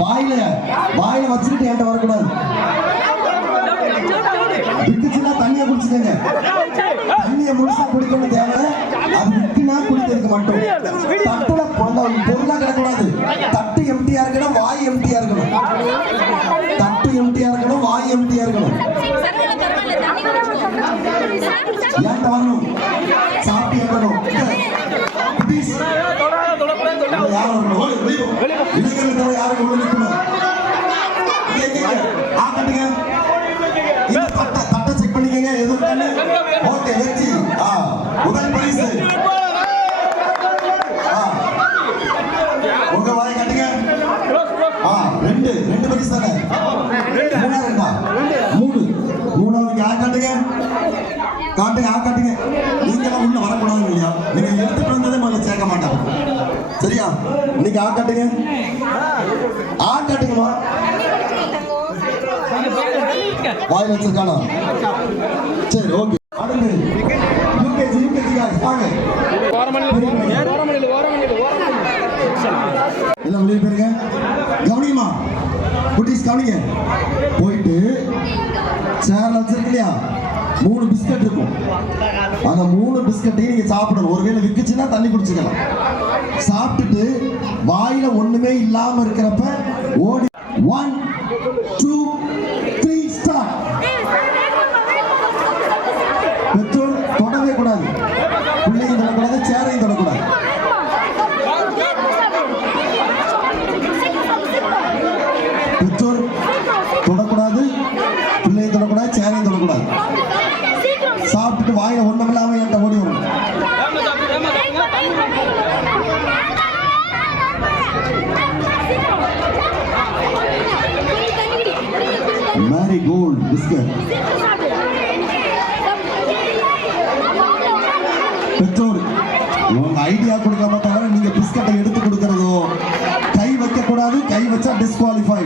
வாயில வச்சுக்கிட்டு என்கிட்ட வரக்கூடாது. விட்டுச்சுன்னா தண்ணியை குடிச்சுக்கங்க. தண்ணியை முழுசா குடிக்கணும் தேவை. அது விட்டுனா குடிக்கிறதுக்கு மட்டும். தட்டுல பொருளா கிடக்கூடாது. தட்டு எம்டியா இருக்கணும், வாய் எம்டியா இருக்கணும். தட்டு எம்டியா இருக்கணும், வாய் எம்டியா இருக்கணும். ஏன்ட்ட வரணும், சாப்பிட்டு ஏறணும். யாரும் யாரும் உள்ள நிற்கணும். கட்டுங்க. தட்டை செக் பண்ணிக்கங்க. எதுவும் ஓகே வெற்றி. முதல் பரிசு உங்க வாய் கட்டுங்க. ரெண்டு பரிசு தானே. மூணாவது யார் காட்டுங்க. காட்டுங்க. நீங்க உள்ள வரக்கூடாது இல்லையா? நீங்க எடுத்துட்டு வந்ததே முதல்ல சேர்க்க மாட்டாங்க. சரியா? இன்னைக்கு காட்டுங்க. காட்டுங்கம்மா. வாயில் வச்சிருக்கானா? சரி ஓகே. அடுத்து யூகேஜி வாங்க. எல்லாம் வெளியே போயிருங்க. கவனிமா குட்டீஸ் கவனிங்க. போயிட்டு சேர்ல வச்சிருக்கு இல்லையா, 3 பிஸ்கட் இருக்கும். அந்த 3 பிஸ்கட்டையும் நீங்க சாப்பிடணும். ஒருவேளை விக்குச்சுன்னா தண்ணி குடிச்சுக்கலாம். சாப்பிட்டுட்டு வாயில ஒண்ணுமே இல்லாம இருக்கிறப்ப ஓடி 1 2 3 ஸ்டார்ட். பெற்றோர் தொடவே கூடாது. பிள்ளைங்க தொடக்கூடாது, சேரையும் தொடக்கூடாது. பெற்றோர் தொடக்கூடாது, பிள்ளைங்க தொடக்கூடாது, சேரையும் தொடக்கூடாது. சாப்பிட்டுட்டு வாயில ஒண்ணுமில்லாம என்கிட்ட ஓடி வரும். Marie Gold biscuit. பெற்றோர் உங்க ஐடியா கொடுக்காம தவிர நீங்க பிஸ்கட்டை எடுத்து கொடுக்கறதோ, கை வைக்க கூடாது. கை வச்சா டிஸ்குவாலிஃபை.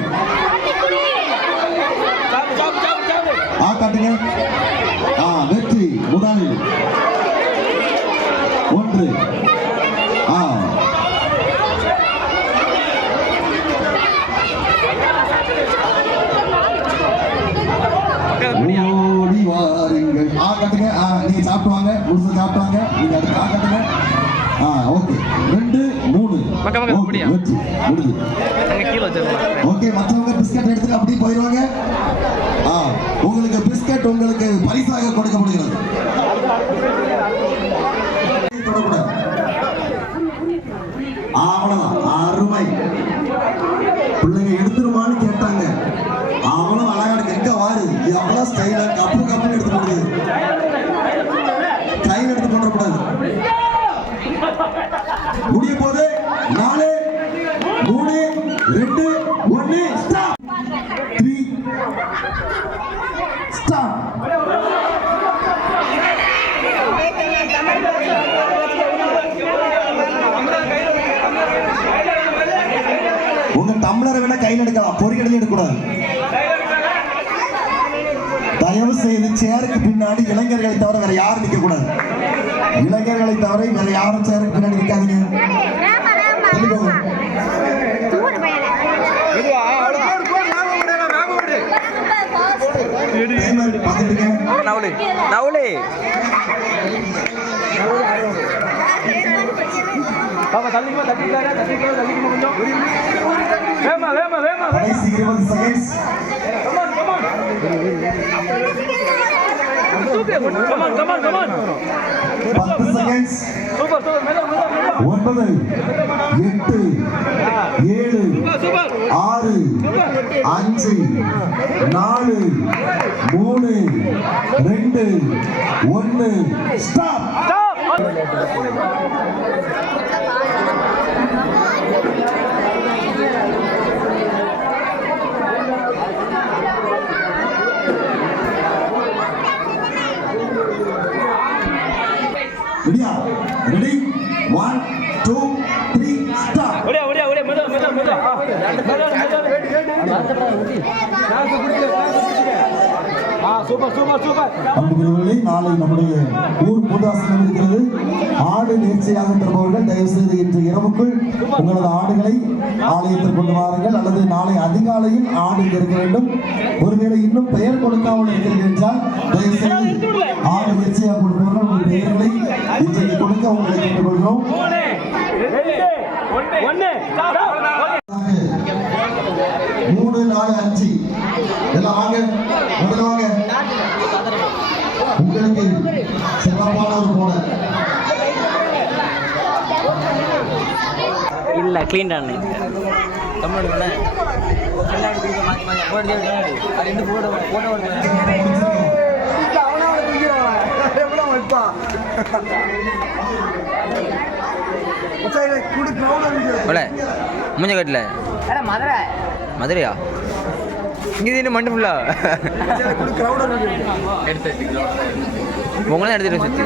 காட்டுங்க. வெற்றி. முதலில் 1. ஓடி வாருங்கள். காட்டுங்க. நீங்க சாப்பிடுவாங்க, முழுசா சாப்பிடுவாங்க. நீங்க அடுத்து காட்டுங்க. ஓகே 2 3 வெற்றி முடிஞ்சு. ஓகே மற்றவங்க பிஸ்கட் எடுத்துட்டு அப்படியே போயிடுவாங்க. உங்களுக்கு பிஸ்கட் உங்களுக்கு பரிசாக கொடுக்கப்படுகிறது. அவ்வளவுதான். அருமை. பிள்ளைங்க எடுத்துருமான்னு கேட்டாங்க. அவனும் அழகா எங்க வாரு எவ்வளவு ஸ்டைலா கப்பு எடுத்து போடுது. கையில் எடுத்து போடக்கூடாது. முடிய போது 4 3 2 1 ஸ்டாப். 3 ஸ்டாப். உங்க டம்ளரை வேணா கையில் எடுக்கலாம், பொறிக்கடலையும் எடுக்கக்கூடாது. தயவு செய்து சேருக்கு பின்னாடி இளைஞர்களை தவிர வேற யாரும் நிக்க கூடாது. இளைஞர்களை தவிர வேற யாரும் சேருக்கு பின்னாடி நிக்காதீங்க. கடைசி 20 seconds. Come on. 10 seconds. 9 8 7 6 5 4 3 2 1 stop. Ready? 1 2 3 start. அன்புக்குரியவர்களே, நாளை நம்முடைய ஊர் பூதாசனம் இருக்கிறது. ஆடு நேர்ச்சையாக தருபவர்கள் தயவு செய்து இன்று இரவுக்குள் உங்களது ஆடுகளை ஆலயத்தில் கொண்டு வாருங்கள், அல்லது நாளை அதிகாலையில் ஆடு இருக்க வேண்டும். ஒருவேளை இன்னும் பெயர் கொடுக்காமல் இருக்கிறீர்கள் என்றால் தயவு செய்து ஆடு நேர்ச்சையாக கொடுப்பவர்கள் உங்கள் பெயர்களை இன்றைக்கு கொடுக்க உங்களை கேட்டுக்கொள்கிறோம். 3, 4, 5 எல்லாம் வாங்க, முதல்ல வாங்க. உங்களுக்கு சிறப்பான ஒரு போன இல்ல க்ளீன் பண்ணு தமிழோட மூஞ்ச கட்டல மதுரையா இங்கே இன்னும் மண்டு ஃபுல்லா உங்களாம் எடுத்துட்டு சுற்றி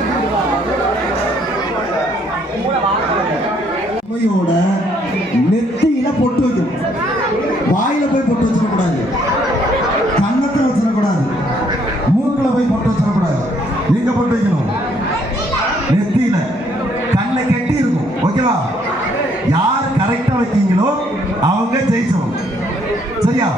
உண்மையோட நெத்தியில பொட்டு வைக்கணும். வாயில போய் பொட்டு வச்சிடக்கூடாது, கன்னத்துல வச்சிடக்கூடாது, மூக்குல போய் பொட்டு வச்சிடக்கூடாது. நீங்க பொட்டு வைக்கணும் நெத்தியில, கண்ணை கட்டி இருக்கும். ஓகேவா? யார் கரெக்டா வைக்கீங்களோ அவங்க ஜெயிச்சவங்க. சரியா?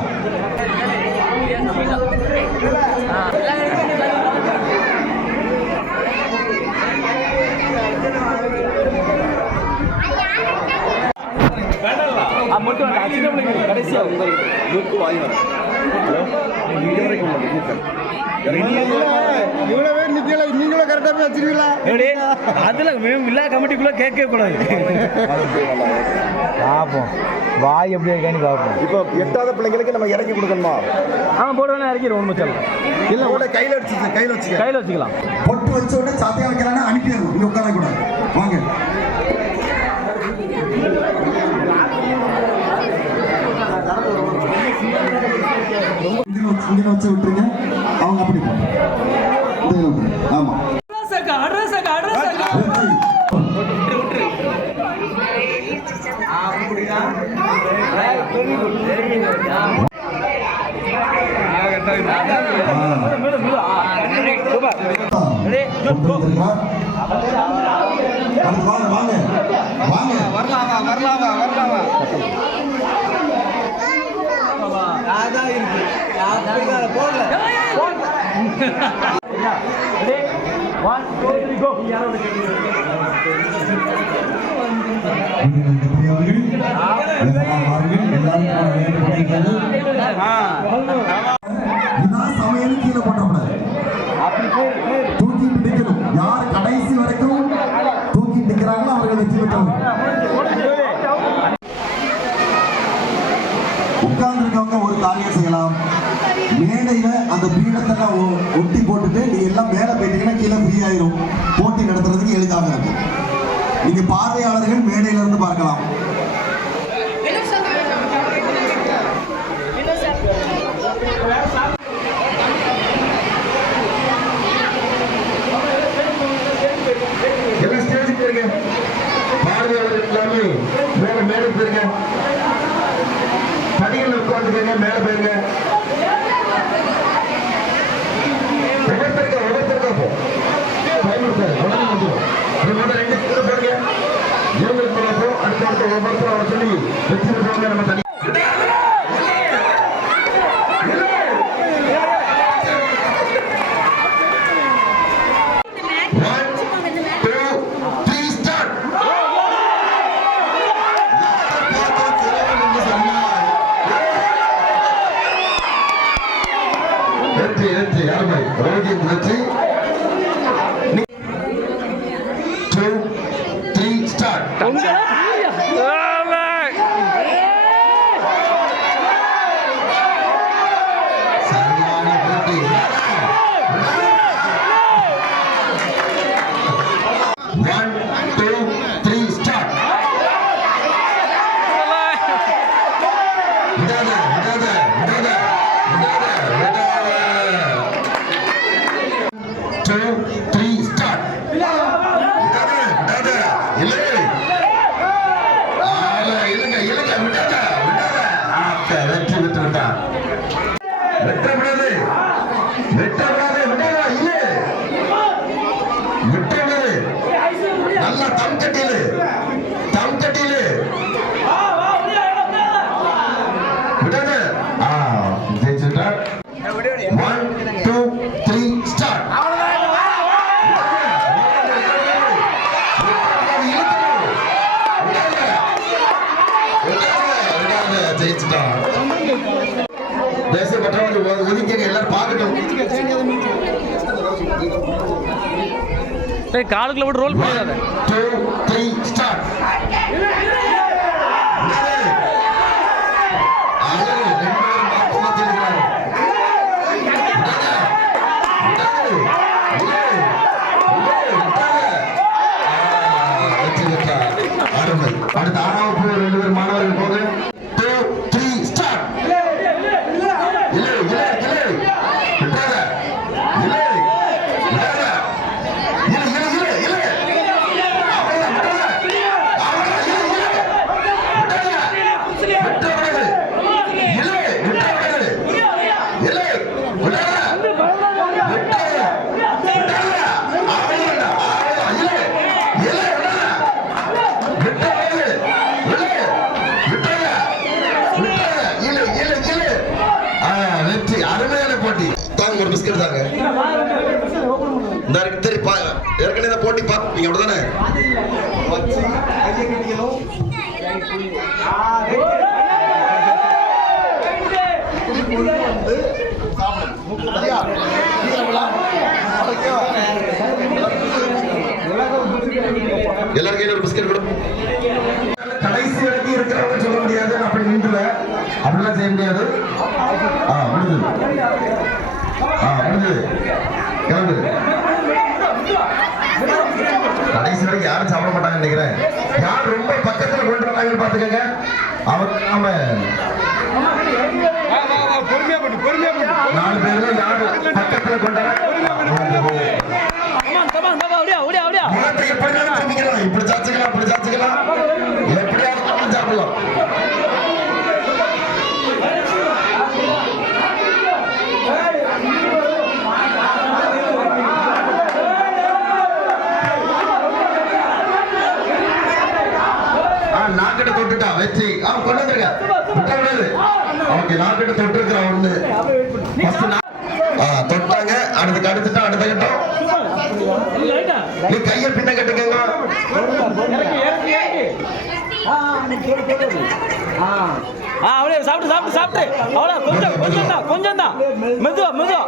நீங்களும் கரெக்டா வச்சிருக்கீங்களா? அதுல இல்ல கமிட்டிக்குள்ள கேட்க கூடாது. பாப்போம் வாய் எப்படி இருக்கான்னு பார்ப்போம். இப்போ 8வது பிள்ளைங்களுக்கு நம்ம இறக்கி கொடுக்கணுமா? போடுவேன் இறக்கிடுவோம் மச்சான். இல்ல கூட கையில வச்சுக்கலாம். பொட்டு வச்ச உடனே சாத்தியா வைக்கிறானே அனுப்பிடுவோம். இங்க உட்கார கூடாது. வாங்க. இங்க வச்சு விட்டுருங்க. அவங்க அப்படி ஆமா சமையல் கீழே போட்டக்கூடாது, தூக்கி நிற்கணும். யார் கடைசி வரைக்கும் தூக்கி நிற்கிறாங்களோ அவர்கள் வெற்றி பெற்றவங்க. உட்கார்ந்துருக்கவங்க ஒரு காரியம் செய்யலாம். மேடையில அந்த பீடத்தை ஒட்டி போட்டுட்டு நீங்க எல்லாம் மேல போயிட்டீங்கன்னா கீழே ஃப்ரீ ஆயிரும். போட்டி நடத்துறதுக்கு எளிதாக இருக்கும். நீங்க பார்வையாளர்கள் மேடையில இருந்து பார்க்கலாம். எல்லாம் ஸ்டேஜுக்கு போயிருங்க. பார்வையாளர்கள் எல்லாமே மேல மேலே போயிருங்க. படிகள் உட்கார்ந்துருங்க. மேல போயிருங்க. ஒவ்வொருத்தருக்கா போ ரெண்டு கூட போடுங்க. இவங்களுக்கு போறப்போ அடுத்த ஒவ்வொருத்தரும் அவரை சொல்லி வெற்றி பெற்றவங்க நம்ம தனி வெற்றி. 2, 3 ஸ்டார்ட். வெற்றி பெற்று விட்டார். வெற்றப்படாது. விட்டுறாதே, விடாதே, இல்லை. விட்டுறாதே. நல்லா தம் கட்டிலு. தம் கட்டிலு. விடாதே. ஜெயிச்சுட்டா. 1 2 3 ஸ்டார்ட். தேசப்பட்டவர்கள் ஒதுக்கி எல்லாரும் பார்க்கட்டும். காலுக்குள்ள போட்டு ரோல் பண்ணிடாத. 2 3 ஸ்டார்ட். அடுத்த ஆறாவது 2 பேர் மாணவர்கள் போக. 2 3 ஸ்டார்ட். இல்லை இல்லை இல்லை விட்டாத. இல்லை விட்டாத. இல்லை இல்லை இல்லை இல்லை அவளை விட்டாத. அவளை இல்லை இல்லை விட்டாத. விட்டாத. இல்லை விட்டாத. இல்லை விட்டாத. விட்டாத. விட்டாத. அவளை இல்லை இல்லை இல்லை விட்டாத. விட்டாத. வெற்றி. அருமையான போட்டி. தாங்க ஒரு பிஸ்கட் தாங்க. இந்த தெரியும் ஏற்கனவே இந்த போட்டி நீங்க அப்படிதானே வச்சு கையை கட்டிக்கணும். எல்லாரும் கையில ஒரு பிஸ்கட் கொடுக்கும். கடைசி வரைக்கும் இருக்கிறவங்க சொல்ல முடியாது. அப்படி நின்றுல அப்படிலாம் செய்ய முடியாது. முடிஞ்சது. முடிஞ்சது. கிளம்பு. கடைசி வரைக்கும் யாரும் சாப்பிட மாட்டாங்க நினைக்கிறேன். யார் ரொம்ப பக்கத்துல கொண்டு வராங்கன்னு பாத்துக்கங்க. அவன் பொறுமையா போட்டு 4 பேரும் யாரு பக்கத்துல கொண்டாங்க. இப்படி சாச்சுக்கலாம் அப்படி சாச்சுக்கலாம் எப்படியாவது சாப்பிடலாம். நாக்கிட்ட தொட்டுட்டா வெற்றி. கொண்டு வந்துருங்க. ஓகே நாக்கிட்ட தொட்டு இருக்கிற ஒண்ணு தொட்டாங்க. அடுத்து அடுத்துட்டா அடுத்த கட்டம். நீ கையை பின்ன கட்டுக்கங்க. அப்படியே சாப்பிட்டு சாப்பிட்டு சாப்பிட்டு அவ்வளோ கொஞ்சம் கொஞ்சம் தான் கொஞ்சம் தான் மெதுவா மெதுவா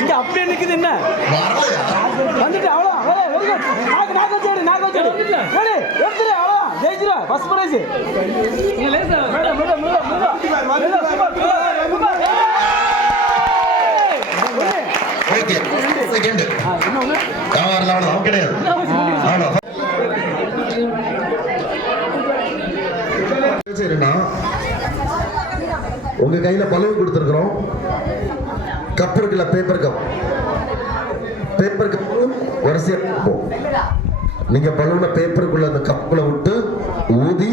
இங்க அப்படியே நிக்குது. என்ன வந்துட்டு அவ்வளோ நாக்கு வச்சு நாக்கு வச்சு எடுத்துரு. அவ்வளோ ஜெயிச்சிரு. First prize. ஓகே செகண்ட் அவன் கிடையாது. சரிண்ணா உங்க கையில பலூன் கொடுத்துருக்கிறோம். கப் இருக்குல்ல பேப்பர் கப். பேப்பர் கப் வரிசையா நீங்க பலூனை பேப்பருக்குள்ள அந்த கப்புல விட்டு ஊதி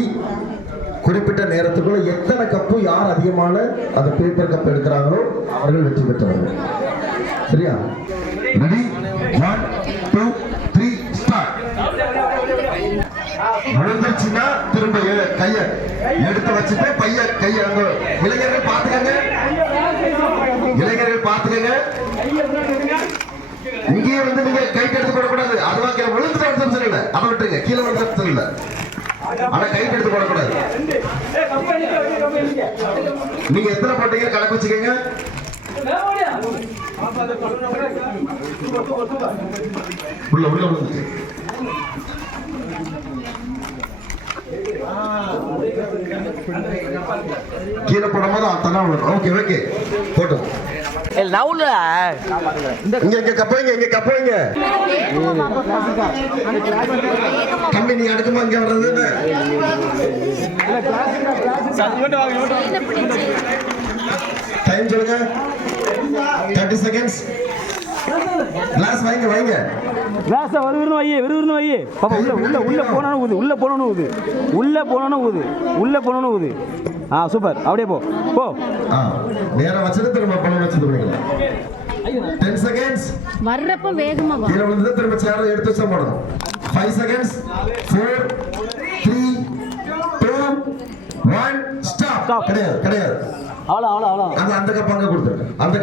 குறிப்பிட்ட நேரத்துக்குள்ள எத்தனை கப்பு யார் அதிகமான அந்த பேப்பர் கப் எடுக்கிறாங்களோ அவர்கள் வெற்றி பெற்றவர்கள். சரியா? Ready 1 2 3 start. விழுந்துச்சுன்னா திரும்ப கையை எடுத்து வச்சுட்டு கையை அங்க இளைஞர்கள் பாத்துக்கங்க. இளைஞர்கள் பாத்துக்கங்க. இங்கேயே வந்து நீங்க கைட்டு எடுத்து போடக்கூடாது. அதுவா கீழே விழுந்துட்டு சொல்லல. அதை விட்டுருங்க. கீழே விழுந்து சொல்லல. ஆனா கைட்டு எடுத்து போடக்கூடாது. நீங்க எத்தனை போட்டீங்க கணக்கு வச்சுக்கோங்க. உள்ள உள்ள விழுந்துச்சு. கீழே போடும்போது தனா விழும். ஓகே ஓகே போட்டோம். இங்க கப்பைங்க இங்க கப்பைங்க. கம்பி நீ அடுக்குமா இங்க வர்றது. டைம் சொல்லுங்க. 30 செகண்ட்ஸ். கிளாஸ் வைங்க வைங்க. கிளாஸ் விறுவிறுன்னு வை விறுவிறுன்னு வை. பாப்பா உள்ள உள்ள உள்ள போனானு ஊது. உள்ள போனானு ஊது. உள்ள போனானு ஊது. உள்ள போனானு ஊது. ஆ சூப்பர் அப்படியே போ போ நேரா வச்சது திரும்ப பணம் வச்சது பண்ணிக்கலாம் 10 seconds வர்றப்ப வேகமா வா கீழ வந்து திரும்ப சேர் எடுத்து வச்ச போடணும் 5 seconds 4 3 2 1 ஸ்டாப் கிடையாது அவ்வளோ அந்த கப்பாங்க கொடுத்துருங்க அந்த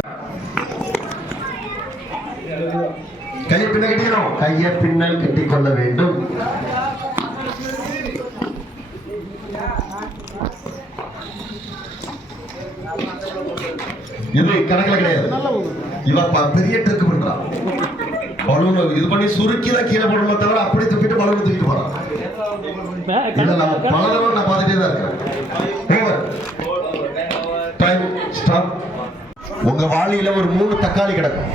கையை பின்ன கட்டிக்கணும் கையை பின்னல் கட்டிக் கொள்ள வேண்டும் இது கணக்கில் கிடையாது இவன் பெரிய ட்ரிக் பண்றான் பலூன் இது பண்ணி சுருக்கிதான் கீழே போடணும் தவிர அப்படி தூக்கிட்டு பலூன் தூக்கிட்டு போறான் இல்ல நம்ம பல தடவை நான் பார்த்துட்டே தான் இருக்கேன் ஓவர் டைம் ஸ்டாப் உங்க வாளியில ஒரு 3 தக்காளி கிடக்கும்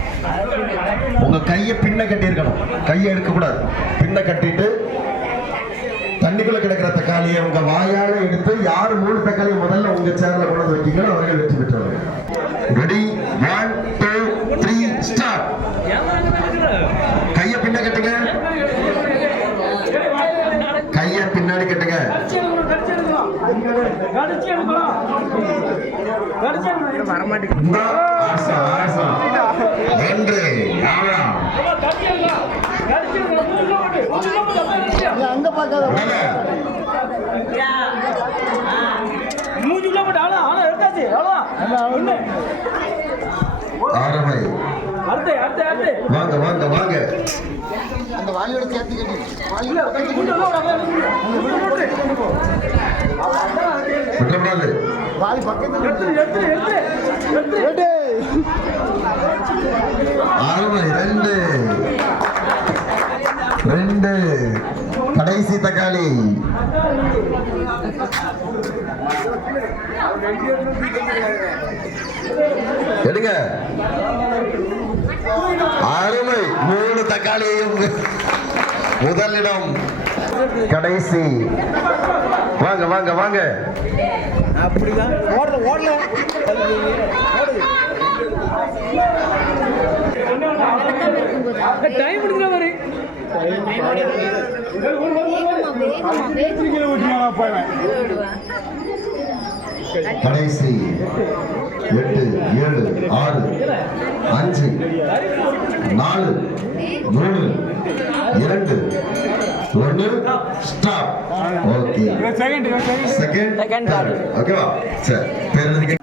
உங்க கையை பின்ன கட்டி இருக்கணும் கையை எடுக்க கூடாது பின்ன கட்டிட்டு தண்ணிக்குள்ள கிடக்கிற தக்காளியை உங்க வாயால எடுத்து யாரு 3 தக்காளியை முதல்ல உங்க சேர்ல கொண்டு வந்து வைக்கீங்களோ அவர்கள் வெற்றி பெற்றவர்கள் ரெடி 1 2 3 ஸ்டார்ட் கையை பின்ன கட்டுங்க கையை பின்னாடி கட்டுங்க வாங்க வாங்க வாங்க அந்த வாளியோட சேர்த்து கட்டி வாளி பக்கத்துல ஆறுமை 2 கடைசி தக்காளி எடுங்க அருமை 3 தக்காளியும் முதலிடம் கடைசி வாங்க வாங்க வாங்க அப்படிதான் ஓடல டைம் எடுக்கிற மாதிரி கடைசி 8 7 6 5 4 3 2 1 ஸ்டாப் ஓகே செகண்ட் ஓகேவா சரி பேர் எழுதிக்க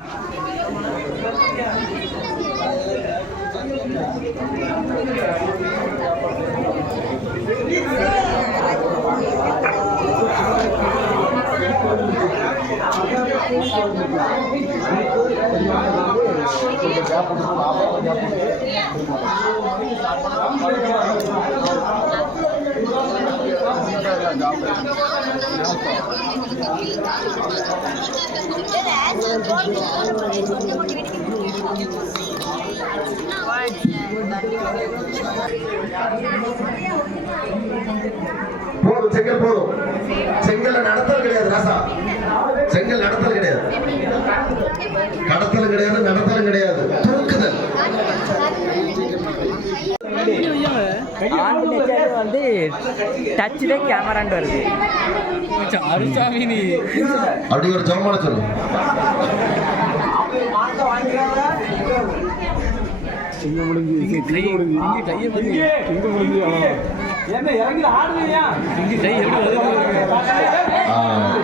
போதும் செங்கல் போதும் செங்கல்ல நடத்தல் கிடையாது ராசா செங்கல் நடத்தல் கிடையாது கடத்தலும் கிடையாது நடத்தலும் கிடையாது தூக்குதல் வந்து டச்சில் கேமரான்னு வருது அப்படி ஒரு ஜோமான சொல்லு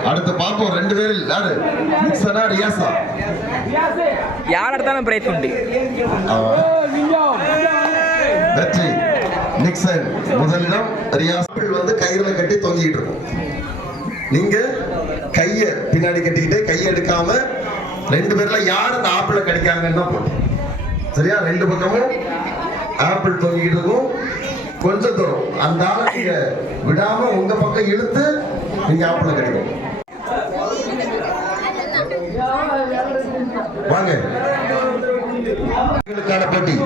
அடுத்து பார்ப்போம் 2 பேரில் யாரு நிக்சனா ரியாசா யார் எடுத்தாலும் பிரைஸ் உண்டு வெற்றி நிக்சன் முதலிடம் ரியாஸ் வந்து கயிறுல கட்டி தொங்கிட்டு இருக்கும் நீங்க கைய பின்னாடி கட்டிக்கிட்டு கையை எடுக்காம 2 பேர்ல யார் அந்த ஆப்பிள கடிக்காங்கன்னு போட்டு சரியா 2 பக்கமும் ஆப்பிள் தொங்கிட்டு இருக்கும் கொஞ்சம் தூரம் அந்த ஆளை நீங்க விடாம உங்க பக்கம் இழுத்து நீங்க ஆப்பிள கடிக்கும் வாங்க போட்டி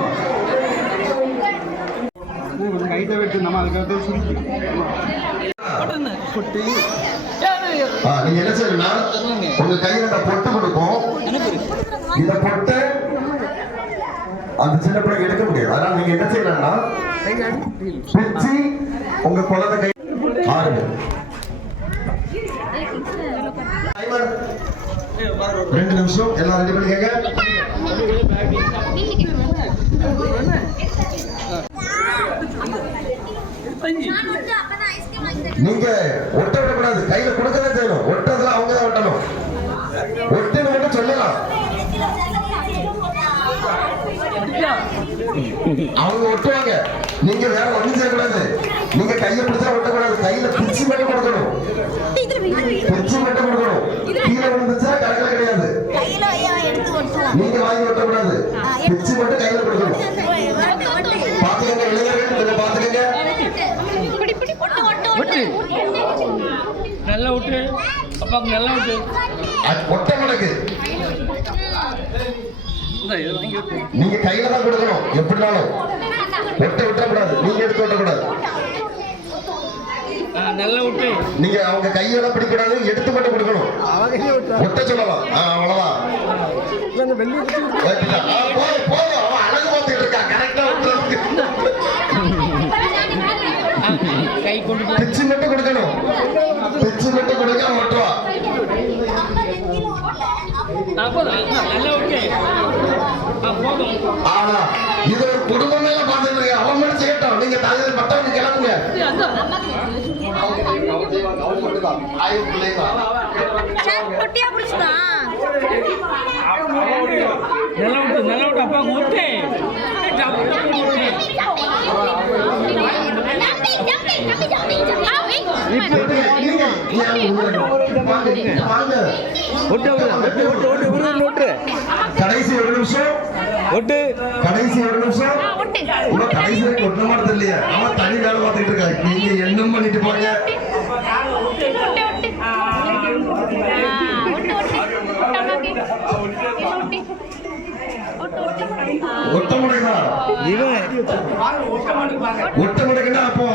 நீங்க என்ன செய்யணும்னா உங்க கையில இந்த பொட்டு கொடுக்கும் இந்த பொட்டை அந்த சின்ன பிள்ளை எடுக்க முடியாது அதனால நீங்க என்ன செய்யலாம்னா பிச்சு உங்க குழந்தை கை ஆறுங்க 2 நிமிஷம் எல்லாம் ரெடி பண்ணிக்கங்க. நீங்க ஒட்ட விடக்கூடாது, கையில கொடுக்கவே செய்யணும். ஒட்டுறதுல அவங்க தான் ஒட்டணும். ஒட்டுன்னு மட்டும் சொல்லலாம், அவங்க ஒட்டுவாங்க. நீங்க வேற ஒண்ணும் செய்யக்கூடாது. நீங்க கையை பிடிச்சா ஒட்டக்கூடாது, கையில பிச்சு மட்டும் கொடுக்கணும். பிச்சு மட்டும் கொடுக்கணும். கீழே விழுந்துச்சா கணக்கில் கிடையாது. நீங்க வாங்கி ஒட்டக்கூடாது, பிச்சு மட்டும் கையில கொடுக்கணும். பாத்துக்கங்க இளைஞர்கள், கொஞ்சம் பாத்துக்கங்க. நல்லா விட்டு அப்பாக்கு நல்லா விட்டு ஒட்ட கணக்கு நீங்க கையில தான் கொடுக்கணும். எப்படினாலும் ஒட்ட விட்டக்கூடாது, நீங்க எடுத்து ஒட்டக்கூடாது. நல்லா விட்டு நீங்க அவங்க கையோட பிடிக்கூடாது, எடுத்து மட்டும் கொடுக்கணும். ஒட்ட சொல்லலாம். அவ்வளவுதான். போதும், அவன் அழகு பார்த்துட்டு இருக்கா. கரெக்டா ஒட்டுறதுக்கு கை கொண்டு பிச்சு மட்டும் கொடுக்கணும். பிச்சு மட்டும் கொடுக்க ஒட்டுவா. நல்லா விட்டு ஆனா இது ஒரு குடும்பமே பார்த்துட்டு இருக்க. அவன் மட்டும் செய்யட்டும், நீங்க தலையில் மத்தவங்க கிளம்புங்க. நல்லா விட்டு அப்பா விட்டு கடைசி ஒரு நிமிஷம் ஒட்டு கடைசி ஒரு நிமிஷம் கடைசி ஒட்ட மாதிரி இல்லையா? அவன் தனி வேலை பார்த்துட்டு இருக்கா. நீங்க என்ன பண்ணிட்டு போங்க. ஒட்ட முடைக்கா ஒட்ட முடைக்கா. அப்போ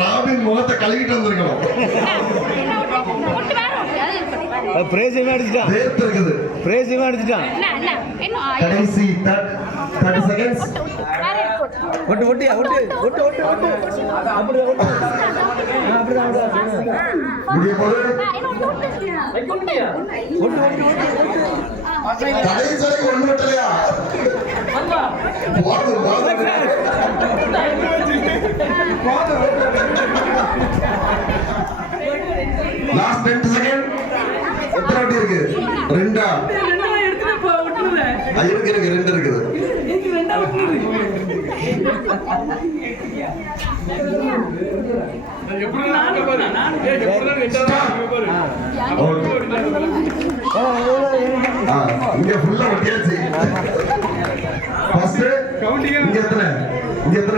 ராபின் முகத்தை கழுவிட்டு வந்திருக்கணும். பிரேசியமா அடிச்சுட்டான், வேர்த்து இருக்குது. பிரேசியமா அடிச்சுட்டான். கடைசி 30 செகண்ட்ஸ். ஒட்டு ஒட்டியா ஒட்டு ஒட்டு ஒட்டு ஒட்டு அப்படியே ஒட்டு முடிய போது ஒட்டு கடைசி வரைக்கும் ஒண்ணு விட்டலையா? Last 10 second. எத்தனை வாட்டி இருக்கு? 2 இருக்கு 2 இருக்குது. இங்க ஃபுல்லா ஒட்டியாச்சு. ஃபர்ஸ்ட் இங்க எத்தனை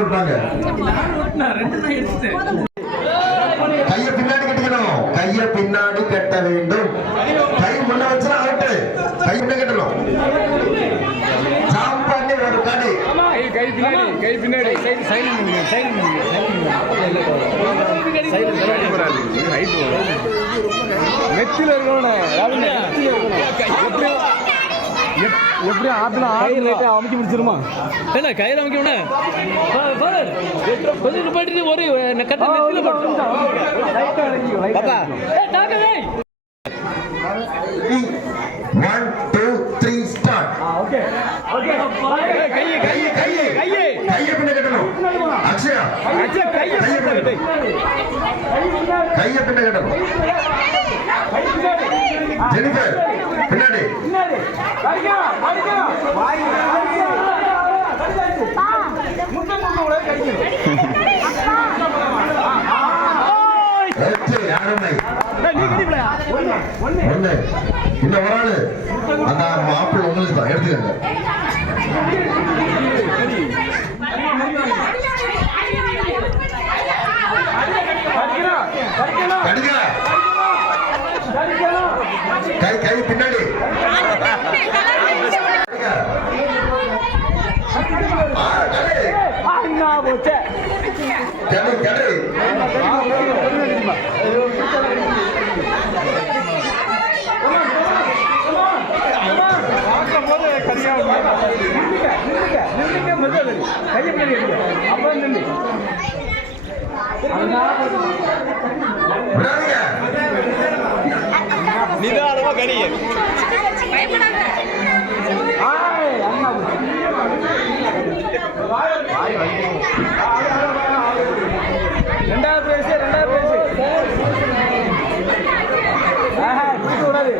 விட்டாங்க? கைய பின்னாடி கட்டிக்கணும். கைய பின்னாடி கட்ட வேண்டும். கை முன்ன வச்சா அவுட். கை முன்ன கட்டணும். ஜம்ப் பண்ணி ஒரு கடி. கை பின்னாடி சைடு மெத்தில இருக்கணும். எப்படி ஆப்பினா அமைக்க முடிச்சிருமா? இல்ல கையில அமைக்கணும். கொஞ்சம் நிப்பாட்டி ஒரு கட்ட நெத்தில போட்டு 1 2 3 ஸ்டார்ட். ஓகே ஓகே கைய பின்ன கட்டணும். அக்ஷயா கைய பின்ன கட்டணும். ஜெனிஃபர் பின்னாடி. ஒண்ணு இந்த ஒரு ஆளு அந்த மாப்பிள்ள உங்களுக்கு தான் எடுத்துக்கங்க. கை பின்னாடி. நிதானம் ஆய், அண்ணா. ரெண்டாவது பிரைஸ் ஆஹா, பிடிக்க கூடாது.